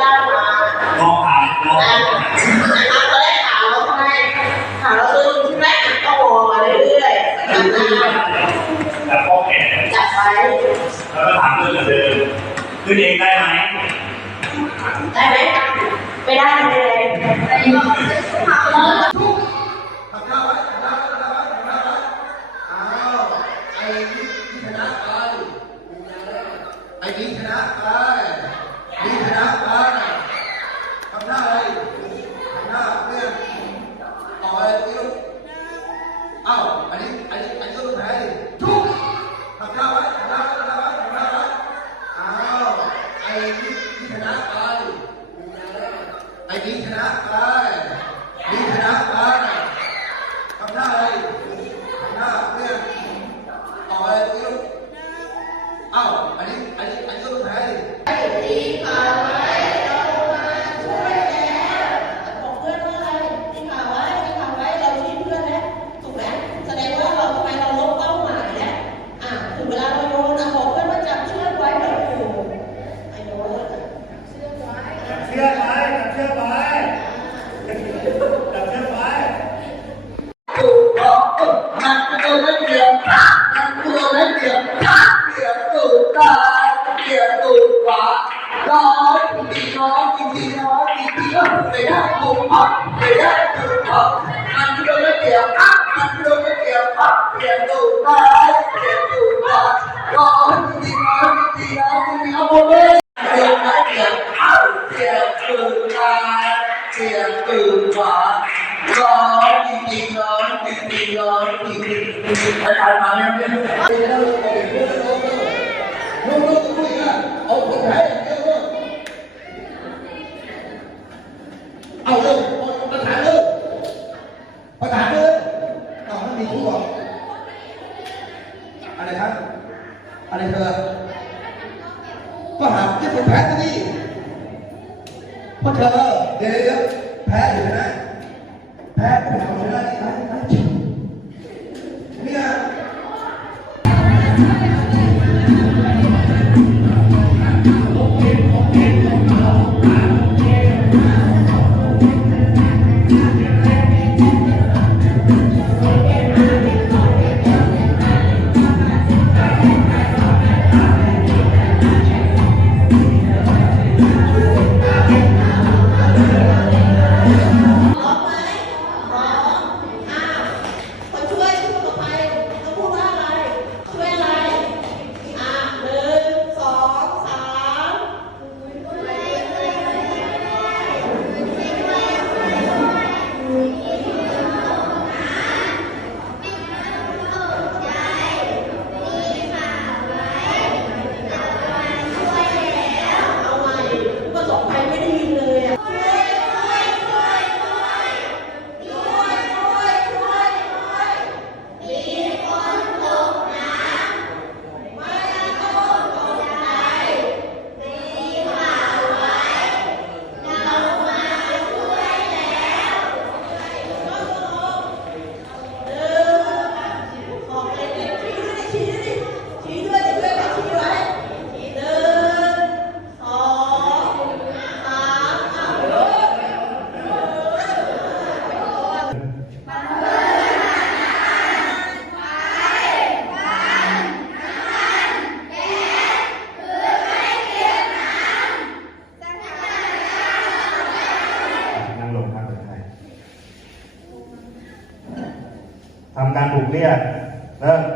จ้ามาลองขานะคะตอนแรกขาวเราทำไมขาวเราตึงใช่ไหมก็โหมาเรื่อยๆจับพ่อแขนจับไว้แล้วก็ถามเรื่องเขึ้นเองได้ไหมได้ไหมไม่ได้ไม่ได้ เดี๋ยวแพ้หรือชนะ lihat, Nah,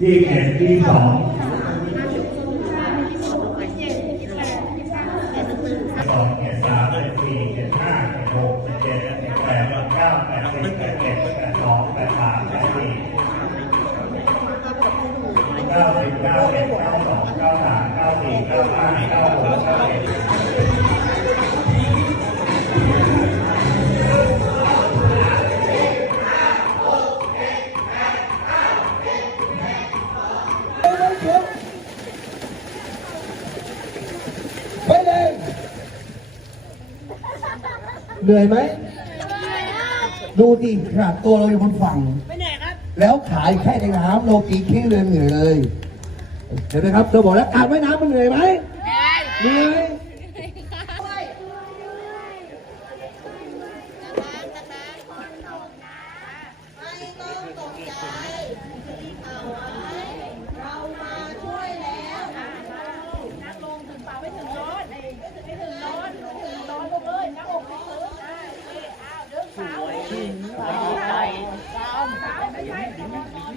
一点一毫。 เหนื่อยไหม ดูดิขนาดตัวเราอยู่บนฝั่ง ไม่เหนื่อยครับ แล้วขายแค่ในน้ำโลกีขี้เรือนเหนื่อยเลย เห็นไหมครับเราบอกแล้วการว่ายน้ำมันเหนื่อยไหมเหนื่อย ไม่ต้องตกใจที่ข่าวไว้เรามาช่วยแล้ว นั่งลงถึงเปล่าไม่ถึงร้อนไม่ถึงร้อนไม่ถึงร้อนลูกเอ้ยนั่งอกที่พื้นได้โอเคอ้าวเดินเท้าถึงใจตามตามไม่ใช่ตามไ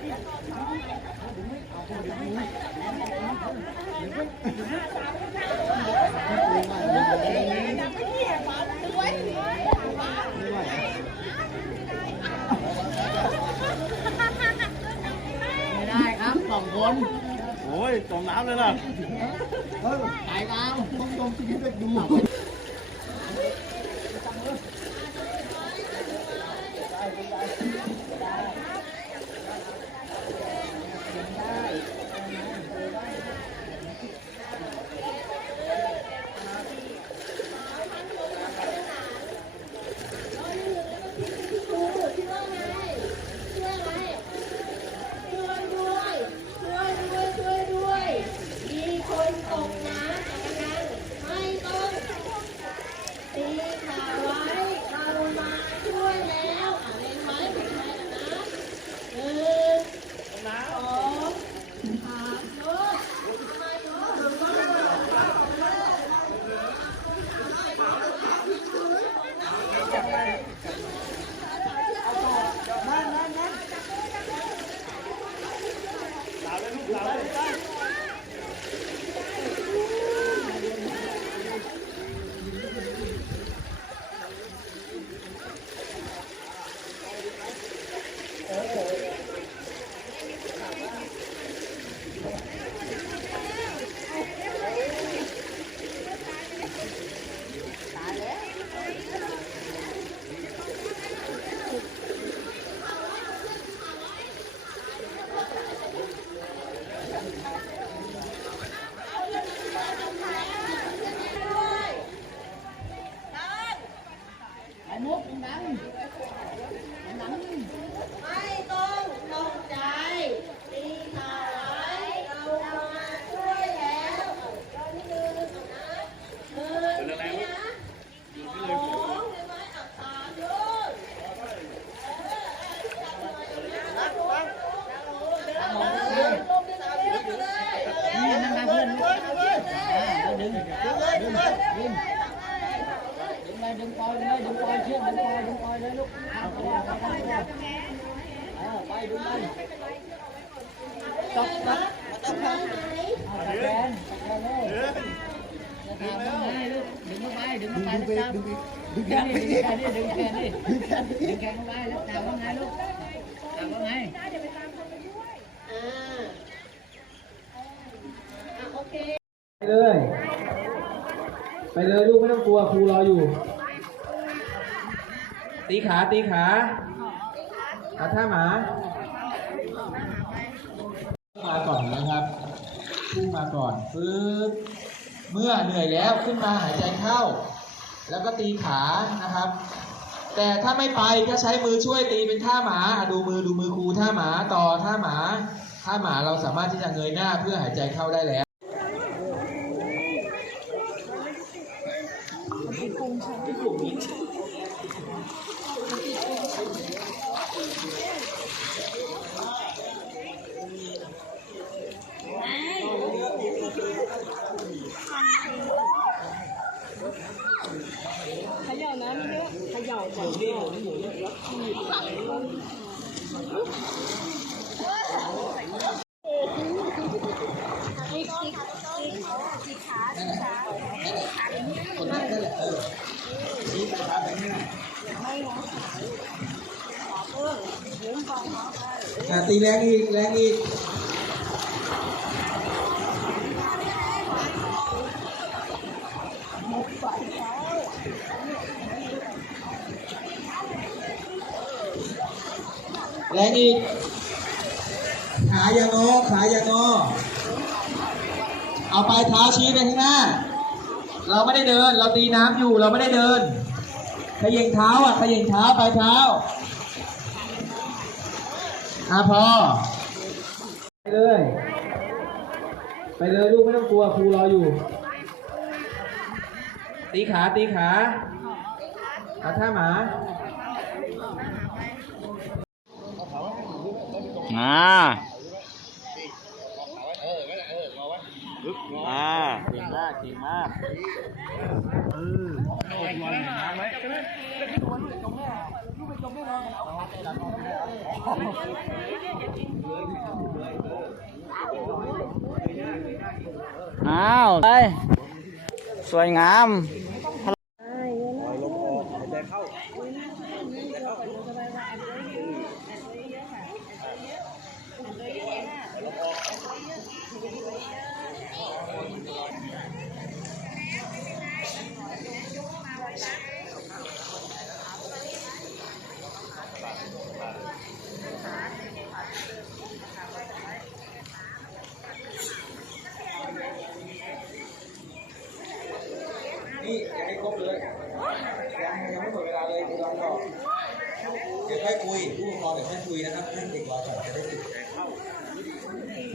ม่ได้ครับสองคน โอ้ยจมน้ำเลยนะสายกลางช่ ดึงแขนนี่ดึงแขนนี่ดึงแขนนี่ดึงแขนเข้าไปแล้วจับว่าไงลูกจับว่าไงอ่าอะโอเคไปเลย ไปเลยลูกไม่ต้องกลัวครูรออยู่ ตีขาตีขาขาท่าหมามาก่อนนะครับขึ้นมาก่อนปึ๊บเมื่อเหนื่อยแล้วขึ้นมาหายใจเข้า แล้วก็ตีขานะครับ แต่ถ้าไม่ไปก็ใช้มือช่วยตีเป็นท่าหมาดูมือดูมือครูท่าหมาต่อท่าหมาท่าหมาเราสามารถที่จะเงยหน้าเพื่อหายใจเข้าได้แล้ว อะตีแรงอีกแรงอีกแรงอีกขาอาย่างงอขาอย่างงอเอาปลายเท้าชี้ไปข้างหน้า เราไม่ได้เดิน เราตีน้ำอยู่เราไม่ได้เดินขย่งเท้าอะขย่งเท้าปลายเท้าอะพอไปเลย ไปเลยลูกไม่ต้องกลัวครูรออยู่ ตีขาตีขาเอาท่าหมาอ่า ลึกมาเก่งมากเก่งมากเอออ้าวไปสวยงาม ครบเลยยังยังไม่หมดเวลาเลยคุณลองต่อเดี๋ยวค่อยคุยผู้ปกครองเดี๋ยวค่อยคุยนะครับให้เด็กรอก่อนจะได้ติด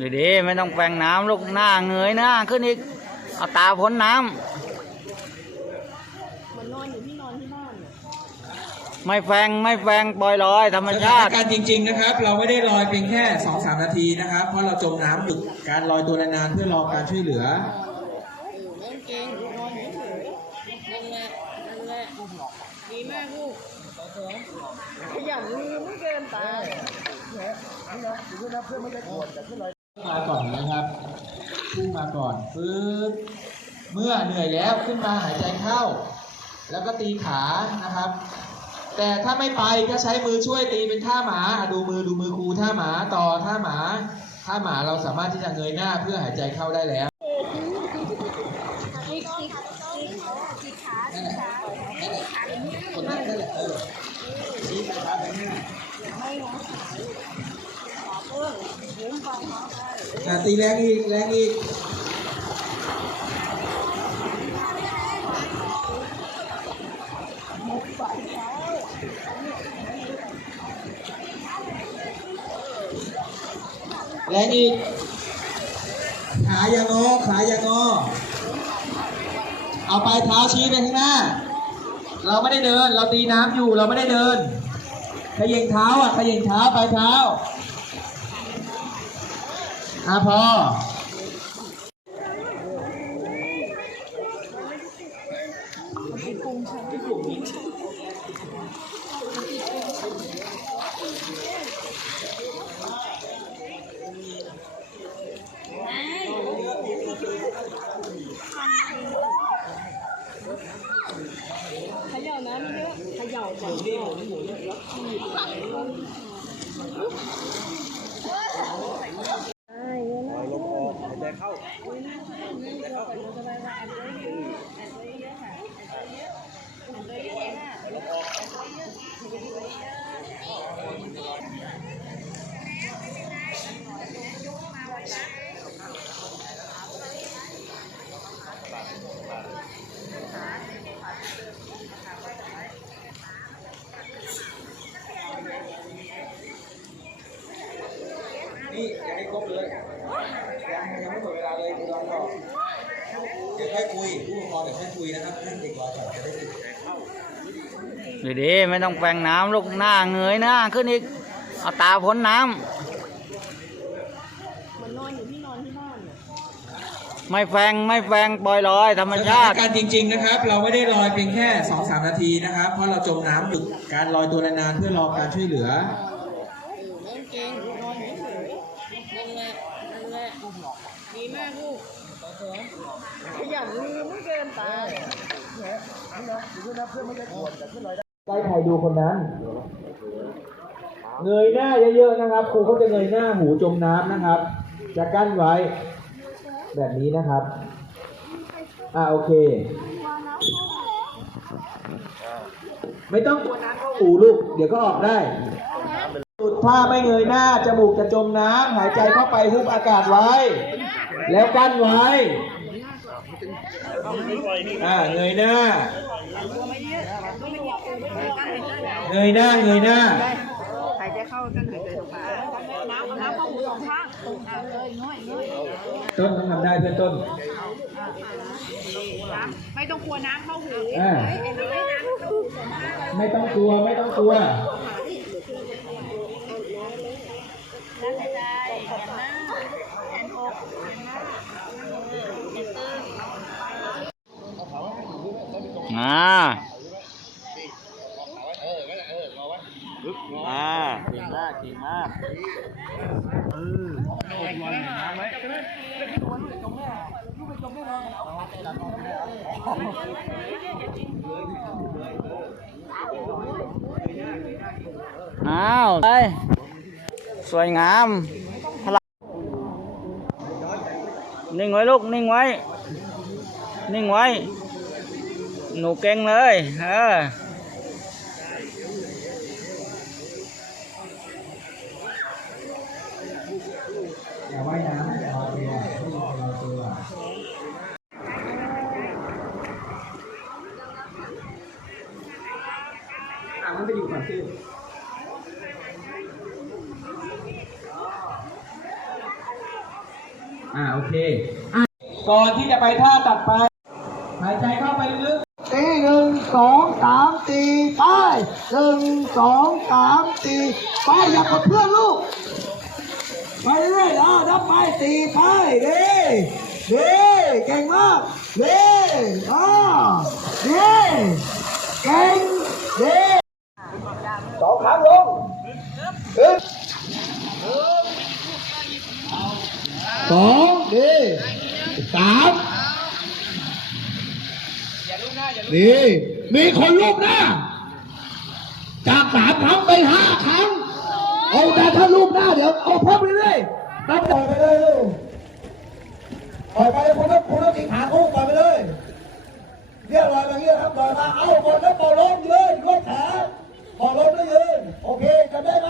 ดีดีๆไม่ต้องแปลงน้ำลูกหน้าเงยหน้าขึ้นอีกเอาตาพ้นน้ำไม่แฟงไม่แฟงปล่อยลอยธรรมสชาถานติการณ์จริง ๆนะครับ เราไม่ได้ลอยเพียงแค่2อสนาทีนะครับ เพราะเราจมน้ำดึกการลอยตัวนานๆเพื่อรอการช่วยเหลือ มาก่อนนะครับพุ่งมาก่อนปึ๊บเมื่อเหนื่อยแล้วขึ้นมาหายใจเข้า แล้วก็ตีขานะครับ แต่ถ้าไม่ไปก็ใช้มือช่วยตีเป็นท่าหมาอะดูมือดูมือครูท่าหมาต่อท่าหมาท่าหมาเราสามารถที่จะเงยหน้าเพื่อหายใจเข้าได้แล้ว คนนั้นนั่นแหละเออชี้ไปทางไหนอะตีแรงอีกแรงอีกแรงอีก ขาอย่างงอขาอย่างงอเอาปลายเท้าชี้ไปข้างหน้า เราไม่ได้เดิน เราตีน้ำอยู่เราไม่ได้เดินขยิงเท้าอะขยิงเท้าปลายเท้าอะพอ นี่ยังไม่ครบเลยยังยังไม่หมดเวลาเลยคุณลองต่อ เดี๋ยวค่อยคุยผู้ปกครองเดี๋ยวค่อยคุยนะครับให้เด็กรอก่อนจะได้ติดดีดีๆไม่ต้องแปลงน้ำลูกหน้าเงยหน้าขึ้นอีกเอาตาพ้นน้ำไม่แฟงไม่แฟงปล่อยลอยธรรมสชาถานติ การณ์จริง ๆนะครับ เราไม่ได้ลอยเพียงแค่2อสนาทีนะครับ เพราะเราจมน้ำดึกการลอยตัวนานๆเพื่อรอการช่วยเหลือใกล้ใครดูคนนั้น เงยหน้าเยอะๆนะครับ ครูเขาจะเงยหน้าหูจมน้ำนะครับ จะกั้นไว้แบบนี้นะครับ อ่าโอเค ไม่ต้องกลัวน้ำเข้าหูลูก เดี๋ยวก็ออกได้สุดถ้าไม่เงยหน้า จมูกจะจมน้ำหายใจเข้าไปฮุบอากาศไว้ แล้วกั้นไว้ อ่าเงยหน้า เงยหน้าเงยหน้า หายใจเข้าต้นหายใจออกมาน้ำน้ำเข้าหูสองข้างอะเลยง่อยง่อยต้นต้องทำได้เพื่อนต้น น้ำไม่ต้องกลัวน้ำเข้าหูอ่าเห็นไหมน้ำเข้าหูสองข้างเลยไม่ต้องกลัวไม่ต้องกลัวนั่นหายใจแอนหน้าแอนอกแอนหน้าแอนตื้น อ่าอ่าเก่งมากเก่งมากอ้าวไปสวยงามพลังนิ่งไว้ลูกนิ่งไว้นิ่งไว้ หนูเก่งเลยเอออย่าว่ายน้ำอย่ารอตัวไม่มีใครรอตัวอะมันไปอยู่ก่อนสิอ่าโอเคอะก่อนที่จะไปท่าตัดไป หายใจเข้าไปลึก หนึ่งสองสามตีไปอย่ากดเพื่อนลูก ไปเรื่อยๆอะนับไปตีไปเด้เด้เก่งมากเด้อ่าเด้เก่งเด้สองครั้งลงขึ้นสองดีสามดีมีคนรูปหน้า จากสามครั้งไปห้าครั้ง เอาแต่ถ้ารูปหน้าเดี๋ยวเอาเพิ่มไปเลยนับต่อยไปเลยลูกปล่อยไปเลยคุณต้องคุณต้องตีขาคู่ปล่อยไปเลยเรียกลอยมาเงี้ยครับลอยมา เอาก่อนแล้วเป่าลมยืนยกขาเป่าลมแล้วยืนโอเคจำได้ไหม